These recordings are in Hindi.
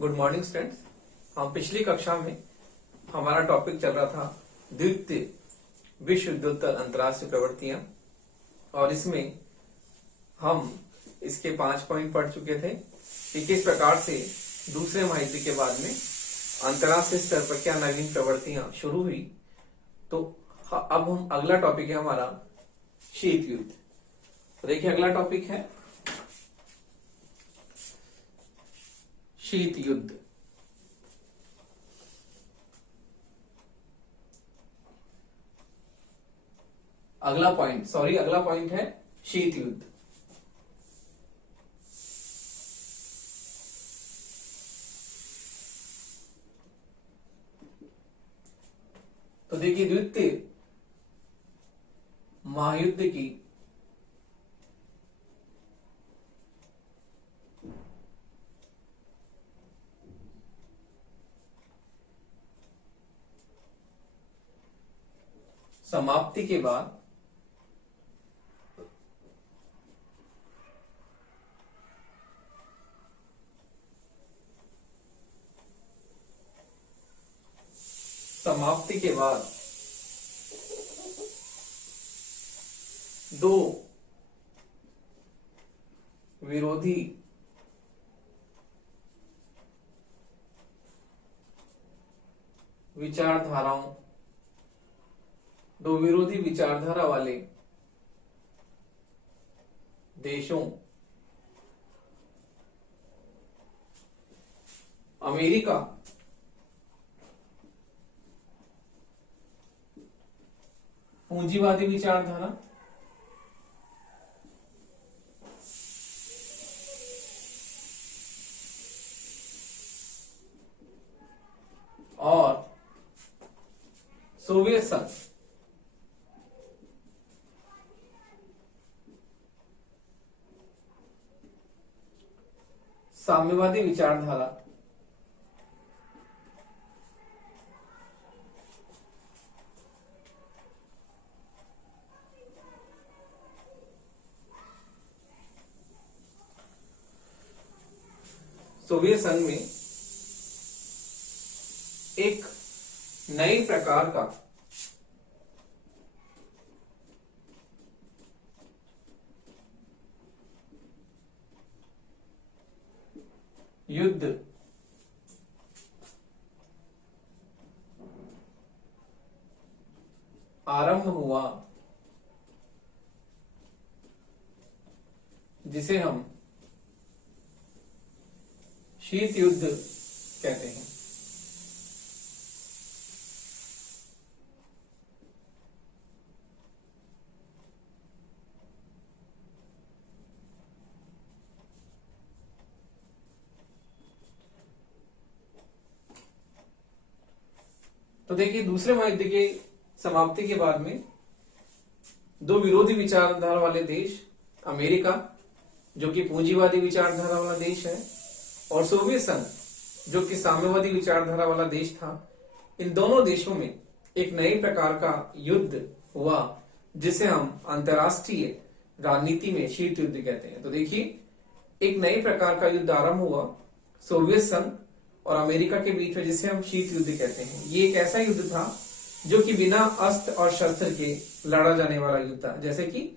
Good morning students. हम पिछली कक्षा में हमारा टॉपिक चल रहा था द्वितीय विश्व युद्धोत्तर अंतर्राष्ट्रीय प्रवृत्तियां, और इसमें हम इसके 5 पॉइंट पढ़ चुके थे कि किस प्रकार से दूसरे महायुद्ध के बाद में अंतर्राष्ट्रीय स्तर पर क्या नवीन प्रवृत्तियां शुरू हुई। तो अब हम अगला टॉपिक है हमारा शीत युद्ध। तो देखिए अगला टॉपिक है शीत युद्ध। अगला पॉइंट है शीत युद्ध। तो देखिए द्वितीय महायुद्ध की समाप्ति के बाद दो विरोधी विचारधारा वाले देशों अमेरिका पूंजीवादी विचारधारा और सोवियत संघ साम्यवादी विचारधारा सोवियत संघ में एक नई प्रकार का युद्ध आरंभ हुआ, जिसे हम शीत युद्ध कहते हैं। तो देखिए दूसरे महायुद्ध के समाप्ति के बाद में दो विरोधी विचारधारा वाले देश अमेरिका, जो कि पूंजीवादी विचारधारा वाला देश है, और सोवियत संघ, जो कि साम्यवादी विचारधारा वाला देश था, इन दोनों देशों में एक नए प्रकार का युद्ध हुआ, जिसे हम अंतरराष्ट्रीय राजनीति में शीत युद्ध कहते हैं। तो देखिए एक नए प्रकार का युद्ध आरंभ हुआ सोवियत संघ और अमेरिका के बीच में, जिसे हम शीत युद्ध कहते हैं। ये एक ऐसा युद्ध था जो कि बिना अस्त्र और शस्त्र के लड़ा जाने वाला युद्ध था। जैसे कि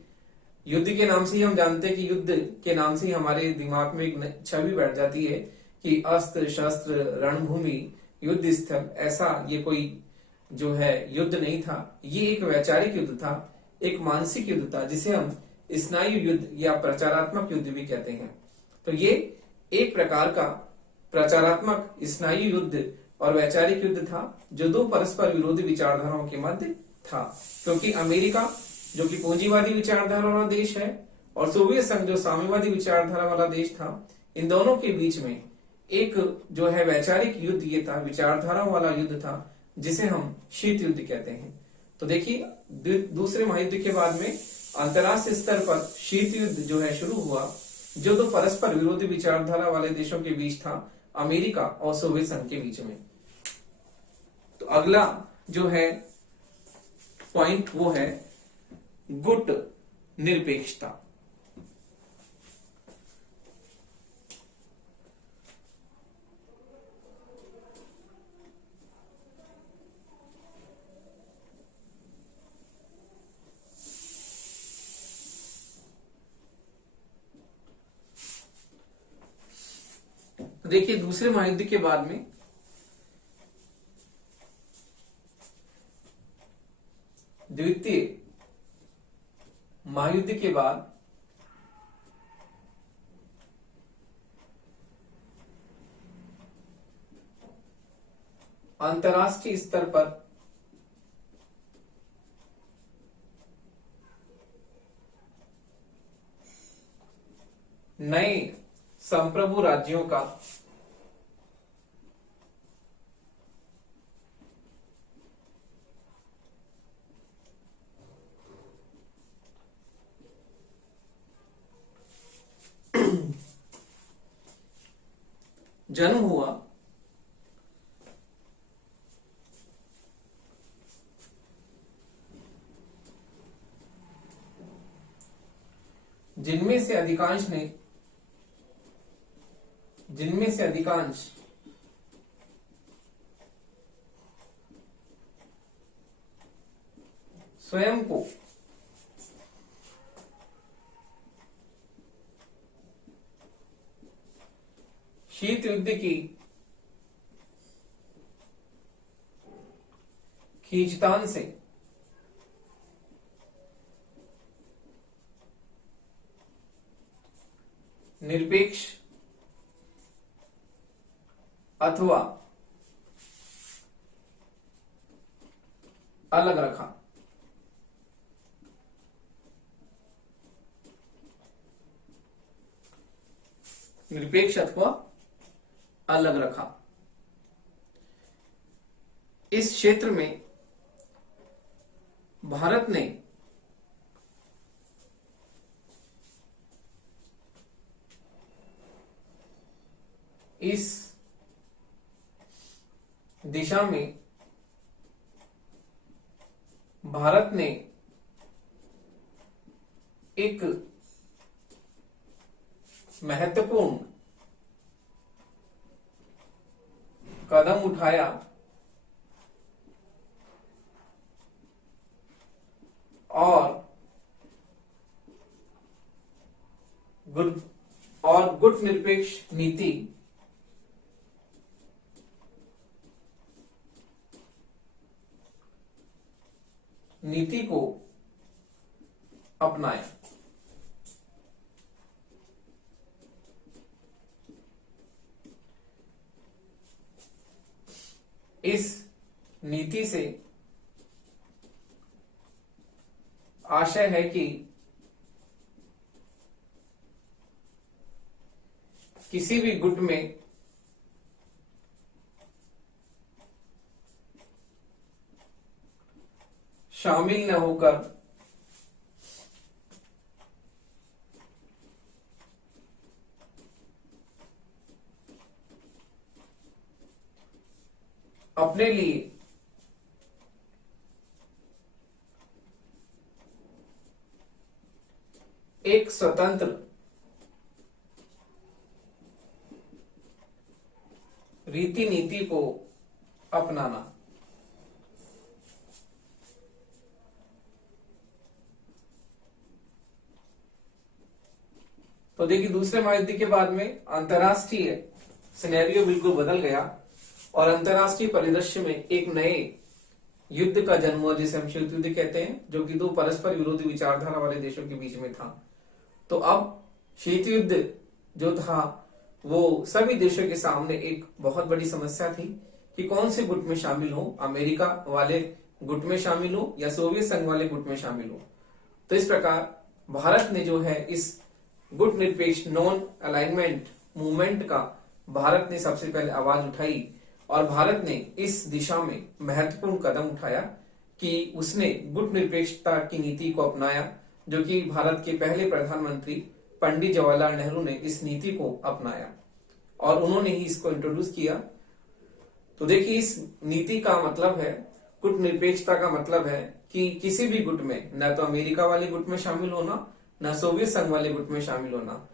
युद्ध के नाम से ही हम जानते हैं कि युद्ध के नाम से ही हमारे दिमाग में एक छवि बैठ जाती है कि अस्त्र शस्त्र, रणभूमि, युद्ध स्थल, ऐसा ये कोई जो है युद्ध नहीं था। ये एक वैचारिक युद्ध था, एक मानसिक युद्ध था, जिसे हम स्नायु युद्ध या प्रचारात्मक युद्ध भी कहते हैं। तो ये एक प्रकार का प्रचारात्मक स्नायु युद्ध और वैचारिक युद्ध था, जो दो परस्पर विरोधी विचारधाराओं के मध्य था। क्योंकि अमेरिका, जो कि पूंजीवादी विचारधारा वाला देश है, और सोवियत संघ, जो साम्यवादी विचारधारा वाला देश था, इन दोनों के बीच में एक जो है वैचारिक युद्ध ये था, विचारधाराओं वाला युद्ध था, जिसे हम शीत युद्ध कहते हैं। तो देखिए दूसरे महायुद्ध के बाद में अंतरराष्ट्रीय स्तर पर शीत युद्ध जो है शुरू हुआ, जो दो परस्पर विरोधी विचारधारा वाले देशों के बीच था, अमेरिका और सोवियत संघ के बीच में। तो अगला जो है पॉइंट वो है गुट निरपेक्षता। देखिए दूसरे महायुद्ध के बाद में द्वितीय महायुद्ध के बाद अंतर्राष्ट्रीय स्तर पर नए संप्रभु राज्यों का जन्म हुआ, जिनमें से अधिकांश स्वयं को शीत युद्ध की खींचतान से निरपेक्ष अथवा अलग रखा। निरपेक्ष अथवा अलग रखा। इस क्षेत्र में भारत ने इस दिशा में भारत ने एक महत्वपूर्ण कदम उठाया और गुट निरपेक्ष नीति को अपनाया। इस नीति से आशय है कि किसी भी गुट में शामिल न होकर अपने लिए एक स्वतंत्र रीति नीति को अपनाना। तो देखिए दूसरे महायुद्ध के बाद में अंतरराष्ट्रीय सिनेरियो बिल्कुल बदल गया और अंतरराष्ट्रीय परिदृश्य में एक नए युद्ध का जन्म हुआ जिसे हम शीत युद्ध कहते हैं, जो कि दो परस्पर विरोधी विचारधारा वाले देशों के बीच में था। तो अब शीत युद्ध जो था वो सभी देशों के सामने एक बहुत बड़ी समस्या थी कि कौन से गुट में शामिल हो, अमेरिका वाले गुट में शामिल हो या सोवियत संघ वाले गुट में शामिल हो। तो इस प्रकार भारत ने जो है इस गुट निरपेक्ष नॉन अलाइनमेंट मूवमेंट का भारत ने सबसे पहले आवाज उठाई और भारत ने इस दिशा में महत्वपूर्ण कदम उठाया कि उसने गुट निरपेक्षता की नीति को अपनाया, जो कि भारत के पहले प्रधानमंत्री पंडित जवाहरलाल नेहरू ने इस नीति को अपनाया और उन्होंने ही इसको इंट्रोड्यूस किया। तो देखिए इस नीति का मतलब है, गुट निरपेक्षता का मतलब है कि किसी भी गुट में न तो अमेरिका वाले गुट में शामिल होना, न सोवियत संघ वाले गुट में शामिल होना,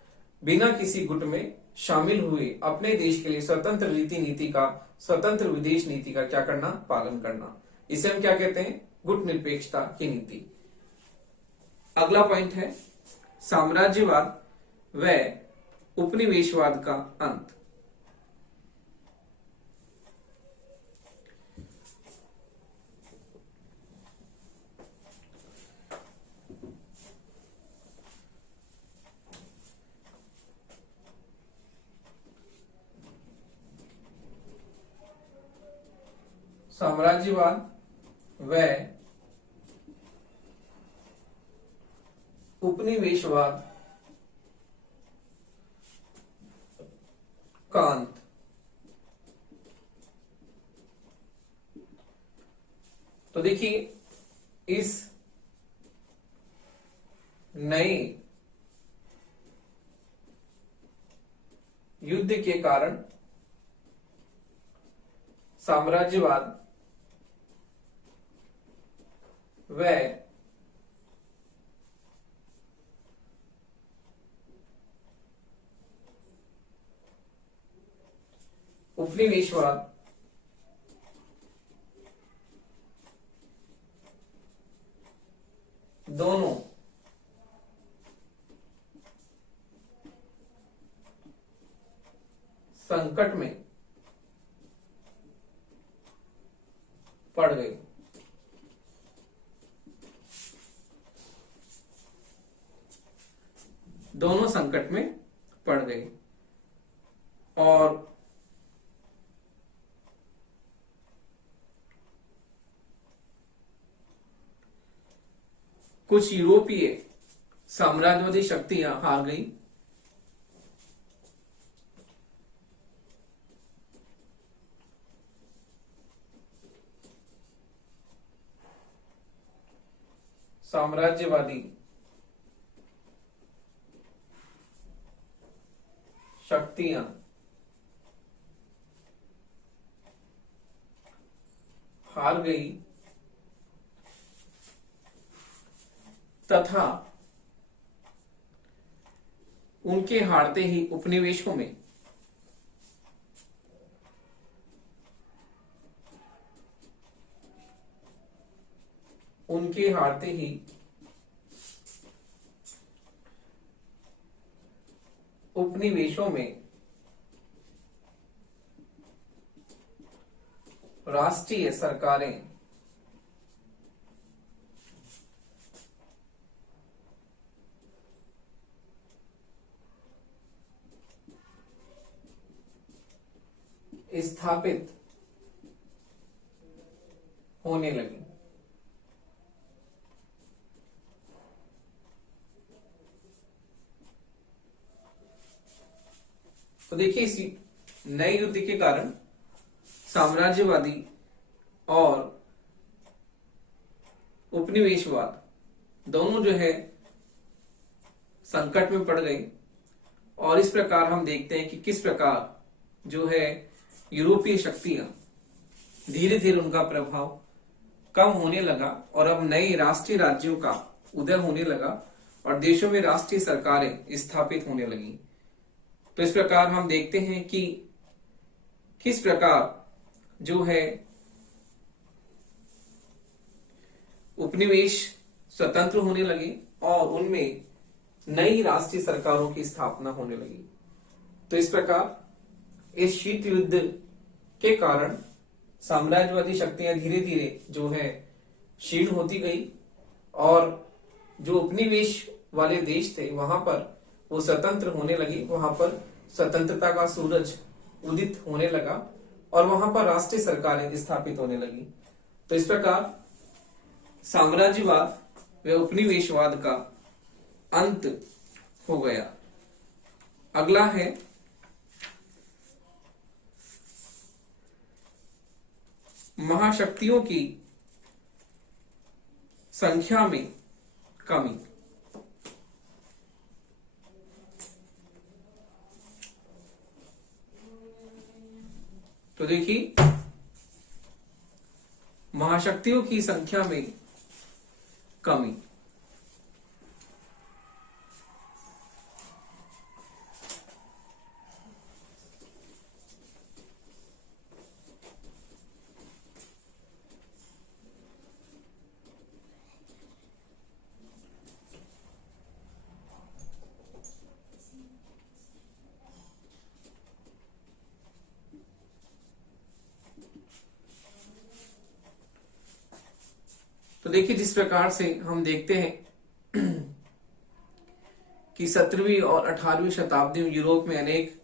बिना किसी गुट में शामिल हुए अपने देश के लिए स्वतंत्र रीति नीति का, स्वतंत्र विदेश नीति का क्या करना, पालन करना। इसे हम क्या कहते हैं, गुट निरपेक्षता की नीति। अगला पॉइंट है साम्राज्यवाद व उपनिवेशवाद का अंत। साम्राज्यवाद व उपनिवेशवाद का अंत। तो देखिए, इस नए युद्ध के कारण साम्राज्यवाद व उपनिवेशवाद दोनों संकट में पड़ गए। दोनों संकट में पड़ गए और कुछ यूरोपीय साम्राज्यवादी शक्तियां हार गई। साम्राज्यवादी शक्तियां हार गई तथा उनके हारते ही उपनिवेशों में राष्ट्रीय सरकारें स्थापित होने लगी। तो देखिए, इस नए युद्ध के कारण साम्राज्यवादी और उपनिवेशवाद दोनों जो है संकट में पड़ गए और इस प्रकार हम देखते हैं कि किस प्रकार जो है यूरोपीय शक्तियां धीरे धीरे उनका प्रभाव कम होने लगा और अब नए राष्ट्रीय राज्यों का उदय होने लगा और देशों में राष्ट्रीय सरकारें स्थापित होने लगी। तो इस प्रकार हम देखते हैं कि किस प्रकार जो है उपनिवेश स्वतंत्र होने लगे और उनमें नई राष्ट्रीय सरकारों की स्थापना होने लगी। तो इस प्रकार इस शीत युद्ध के कारण साम्राज्यवादी शक्तियां धीरे धीरे जो है क्षीण होती गई और जो उपनिवेश वाले देश थे वहां पर वो स्वतंत्र होने लगे। वहां पर स्वतंत्रता का सूरज उदित होने लगा और वहां पर राष्ट्रीय सरकारें स्थापित होने लगी। तो इस प्रकार साम्राज्यवाद व उपनिवेशवाद का अंत हो गया। अगला है महाशक्तियों की संख्या में कमी। तो देखिए, महाशक्तियों की संख्या में कमी। तो देखिए, जिस प्रकार से हम देखते हैं कि 17वीं और 18वीं शताब्दी में यूरोप में अनेक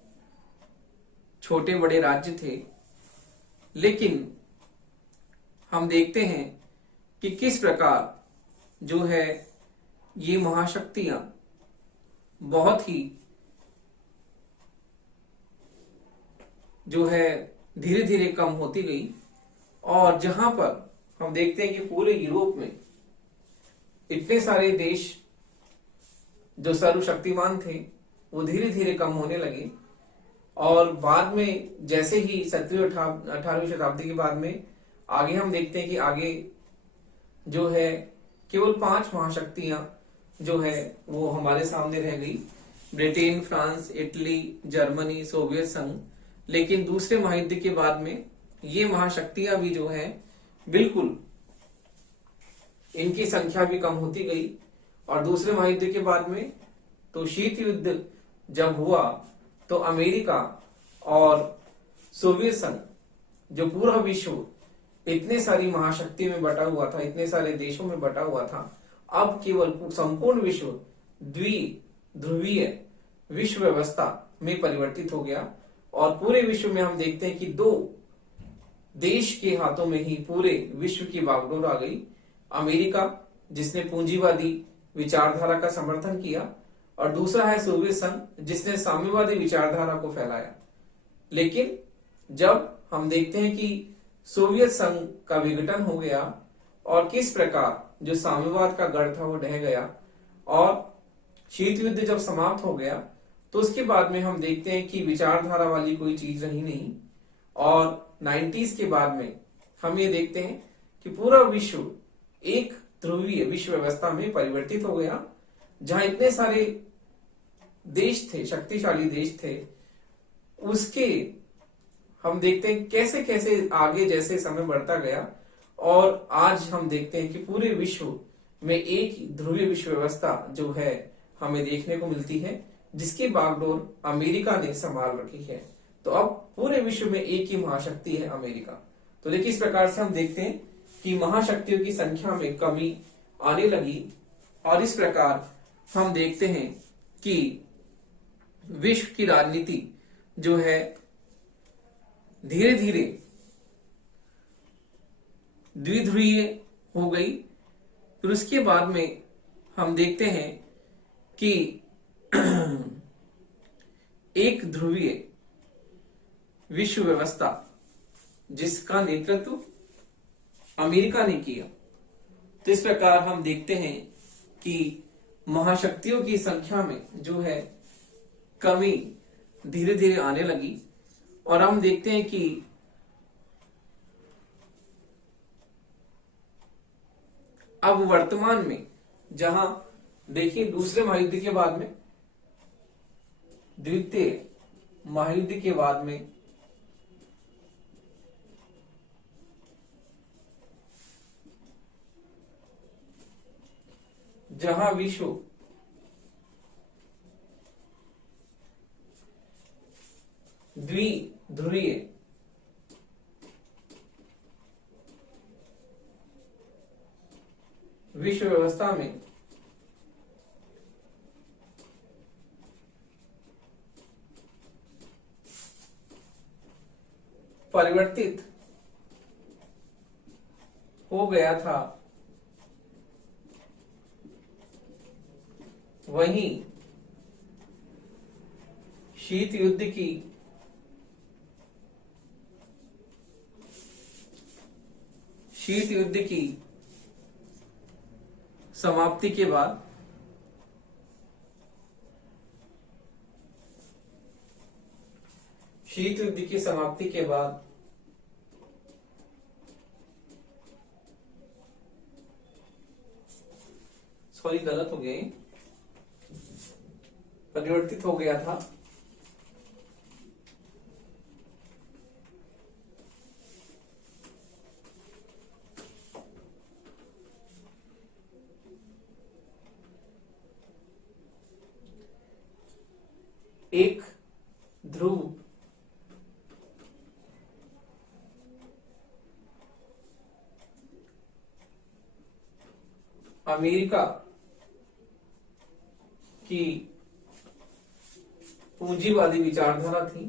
छोटे बड़े राज्य थे, लेकिन हम देखते हैं कि किस प्रकार जो है ये महाशक्तियां बहुत ही जो है धीरे धीरे कम होती गई, और जहां पर हम देखते हैं कि पूरे यूरोप में इतने सारे देश जो सर्वशक्तिमान थे वो धीरे धीरे कम होने लगे। और बाद में जैसे ही 17वीं 18वीं शताब्दी के बाद में आगे हम देखते हैं कि आगे जो है केवल 5 महाशक्तियां जो है वो हमारे सामने रह गई, Britain, France, Italy, Germany, Soviet संघ। लेकिन दूसरे महायुद्ध के बाद में ये महाशक्तियां भी जो है बिल्कुल इनकी संख्या भी कम होती गई। और दूसरे महायुद्ध के बाद में तो शीत युद्ध जब हुआ तो अमेरिका और सोवियत संघ, जो पूरा विश्व इतने सारी महाशक्ति में बटा हुआ था, इतने सारे देशों में बटा हुआ था, अब केवल संपूर्ण विश्व द्विध्रुवीय विश्व व्यवस्था में परिवर्तित हो गया। और पूरे विश्व में हम देखते हैं कि 2 देश के हाथों में ही पूरे विश्व की बागडोर आ गई। अमेरिका, जिसने पूंजीवादी विचारधारा का समर्थन किया, और दूसरा है सोवियत संघ, जिसने साम्यवादी विचारधारा को फैलाया। लेकिन जब हम देखते हैं कि सोवियत संघ का विघटन हो गया और किस प्रकार जो साम्यवाद का गढ़ था वो ढह गया, और शीत युद्ध जब समाप्त हो गया तो उसके बाद में हम देखते हैं कि विचारधारा वाली कोई चीज रही नहीं। और 90s के बाद में हम ये देखते हैं कि पूरा विश्व एक ध्रुवीय विश्व व्यवस्था में परिवर्तित हो गया, जहां इतने सारे देश थे, शक्तिशाली देश थे, उसके हम देखते हैं कैसे कैसे आगे जैसे समय बढ़ता गया, और आज हम देखते हैं कि पूरे विश्व में एक ध्रुवीय विश्व व्यवस्था जो है हमें देखने को मिलती है, जिसकी बागडोर अमेरिका ने संभाल रखी है। तो अब पूरे विश्व में एक ही महाशक्ति है, अमेरिका। तो देखिए इस प्रकार से हम देखते हैं कि महाशक्तियों की संख्या में कमी आने लगी, और इस प्रकार हम देखते हैं कि विश्व की राजनीति जो है धीरे धीरे द्विध्रुवीय हो गई। फिर उसके बाद में हम देखते हैं कि एक ध्रुवीय विश्व व्यवस्था जिसका नेतृत्व अमेरिका ने किया। तो इस प्रकार हम देखते हैं कि महाशक्तियों की संख्या में जो है कमी धीरे धीरे आने लगी, और हम देखते हैं कि अब वर्तमान में जहां देखिए दूसरे महायुद्ध के बाद में, द्वितीय महायुद्ध के बाद में जहां विश्व द्विध्रुवीय विश्व व्यवस्था में परिवर्तित हो गया था, वहीं शीत युद्ध की समाप्ति के बाद शीत युद्ध की समाप्ति के बाद सॉरी गलत हो गए, परिवर्तित हो गया था एक ध्रुव अमेरिका की पूंजीवादी विचारधारा थी,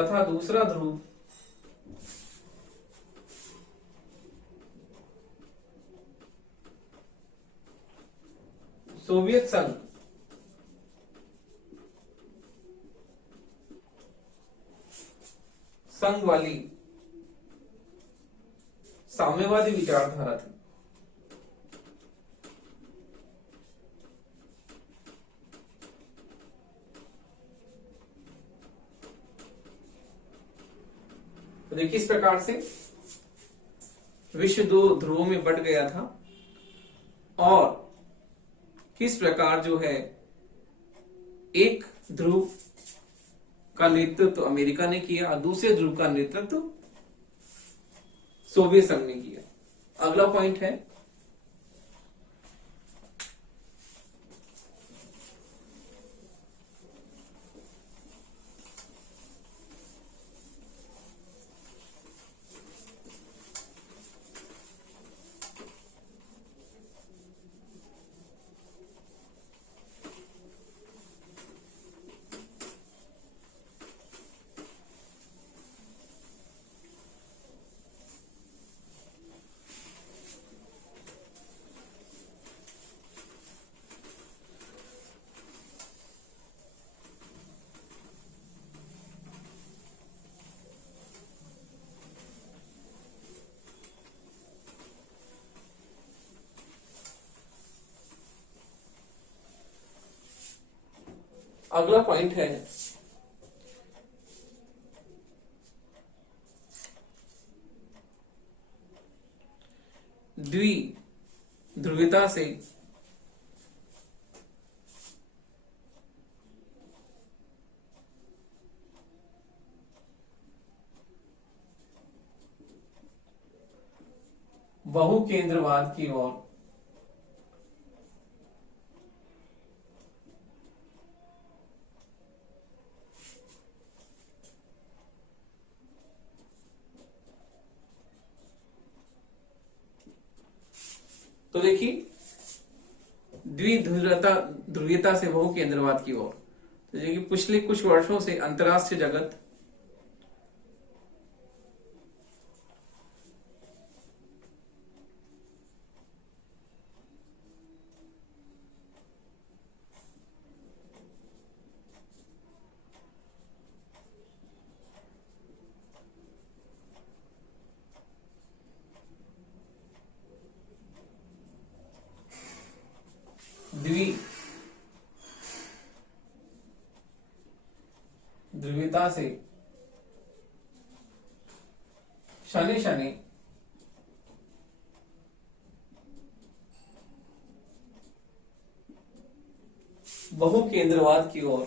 तथा दूसरा ध्रुव सोवियत संघ वाली साम्यवादी विचारधारा थी। तो देखिए इस प्रकार से विश्व दो ध्रुवों में बंट गया था और किस प्रकार जो है एक ध्रुव का नेतृत्व अमेरिका ने किया और दूसरे ध्रुव का नेतृत्व सोवियत संघ ने किया। अगला पॉइंट है अगला पॉइंट है द्वि ध्रुवीयता से बहु केंद्रवाद की ओर तो देखिए ध्रुवीयता से बहु केंद्रवाद की ओर। तो देखिए पिछले कुछ वर्षों से अंतरराष्ट्रीय जगत ध्रुवीयता से शनि शनि बहु केंद्रवाद की ओर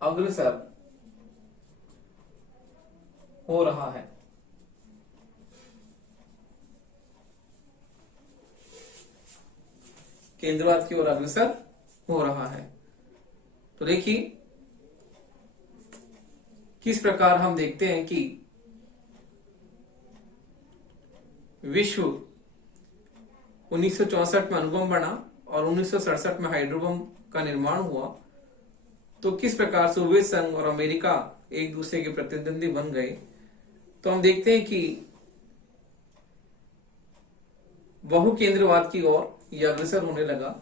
अग्रसर हो रहा है। केंद्रवाद की ओर अग्रसर हो रहा है। तो देखिए किस प्रकार हम देखते हैं कि विश्व 1964 में अणुबम बना और 1967 में हाइड्रोबम का निर्माण हुआ। तो किस प्रकार सोवियत संघ और अमेरिका एक दूसरे के प्रतिद्वंदी बन गए। तो हम देखते हैं कि बहु केंद्रवाद की ओर यह अग्रसर होने लगा।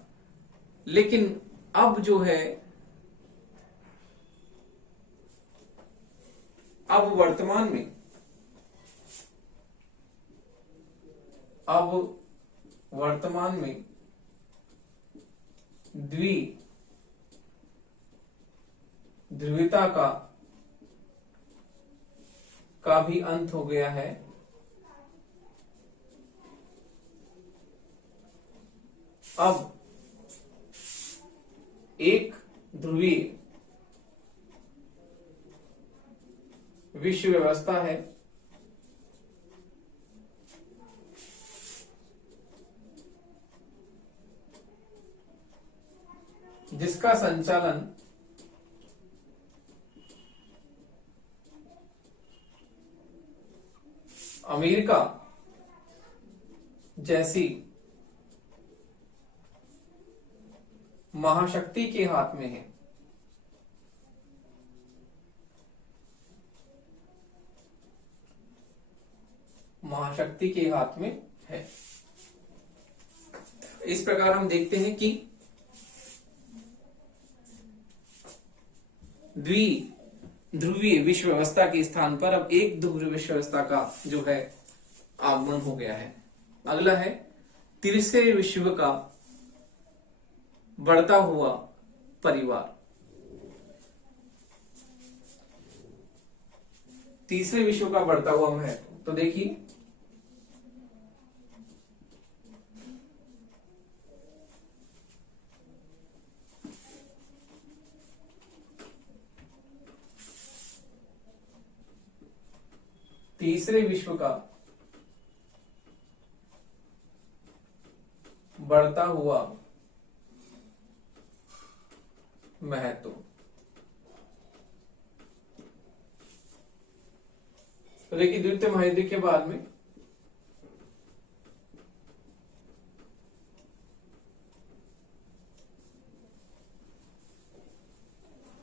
लेकिन अब जो है अब वर्तमान में द्वि ध्रुवीयता का भी अंत हो गया है। अब एक ध्रुवीय विश्व व्यवस्था है जिसका संचालन अमेरिका जैसी महाशक्ति के हाथ में है। महाशक्ति के हाथ में है। इस प्रकार हम देखते हैं कि द्विध्रुवीय विश्व व्यवस्था के स्थान पर अब एक ध्रुवीय विश्व व्यवस्था का जो है आगमन हो गया है। अगला है तीसरे विश्व का बढ़ता हुआ परिवार। तीसरे विश्व का बढ़ता हुआ महत्व, तो देखिए तीसरे विश्व का बढ़ता हुआ महत्व। तो देखिए द्वितीय महायुद्ध के बाद में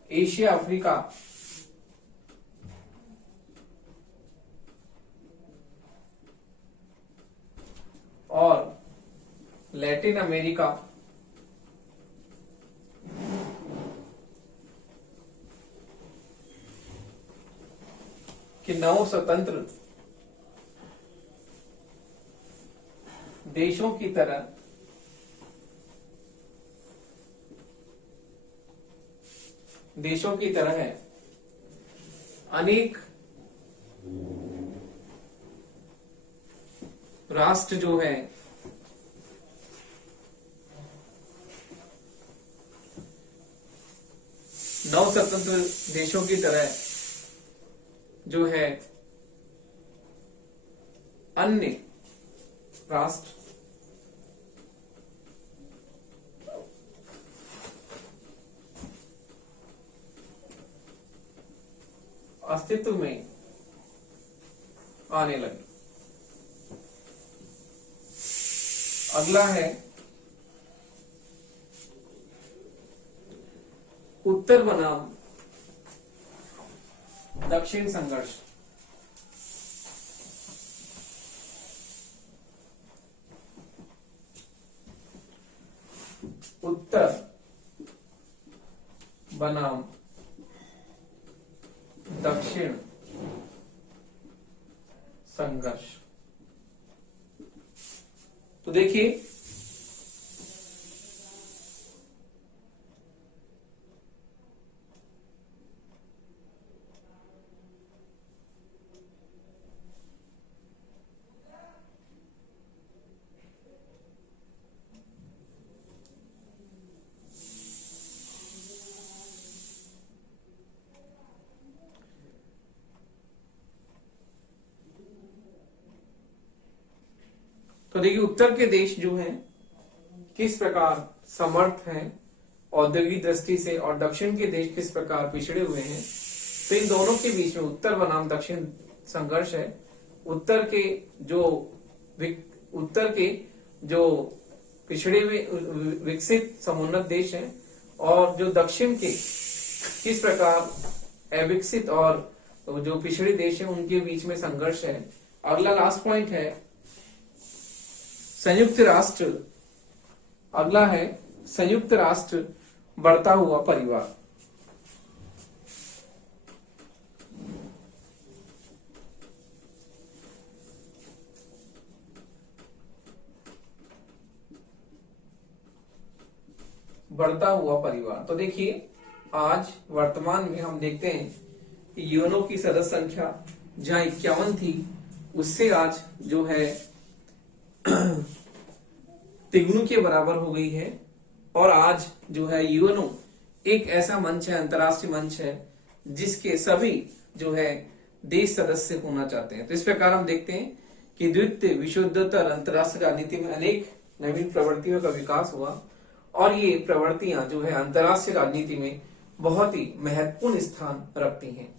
एशिया, अफ्रीका और लैटिन अमेरिका के 9 स्वतंत्र देशों की तरह है अनेक राष्ट्र जो है नौ स्वतंत्र देशों की तरह जो है अन्य राष्ट्र अस्तित्व में आने लगे। अगला है उत्तर बनाम दक्षिण संघर्ष। उत्तर बनाम दक्षिण संघर्ष। तो देखिए उत्तर के देश जो हैं किस प्रकार समर्थ हैं औद्योगिक दृष्टि से और दक्षिण के देश किस प्रकार पिछड़े हुए हैं। तो इन दोनों के बीच में उत्तर बनाम दक्षिण संघर्ष है। उत्तर के जो पिछड़े हुए विकसित समुन्नत देश हैं और जो दक्षिण के किस प्रकार अविकसित और जो पिछड़े देश हैं उनके बीच में संघर्ष है। अगला लास्ट पॉइंट है संयुक्त राष्ट्र। अगला है संयुक्त राष्ट्र बढ़ता हुआ परिवार। बढ़ता हुआ परिवार। तो देखिए आज वर्तमान में हम देखते हैं कि यूएनओ की सदस्य संख्या जहां 51 थी उससे आज जो है तिगुनी के बराबर हो गई है। और आज जो है यूएनओ एक ऐसा मंच है, अंतरराष्ट्रीय मंच है जिसके सभी जो है देश सदस्य होना चाहते हैं। तो इस प्रकार हम देखते हैं कि द्वितीय विश्वोत्तर अंतरराष्ट्रीय राजनीति में अनेक नवीन प्रवृत्तियों का विकास हुआ और ये प्रवृत्तियां जो है अंतरराष्ट्रीय राजनीति में बहुत ही महत्वपूर्ण स्थान रखती हैं।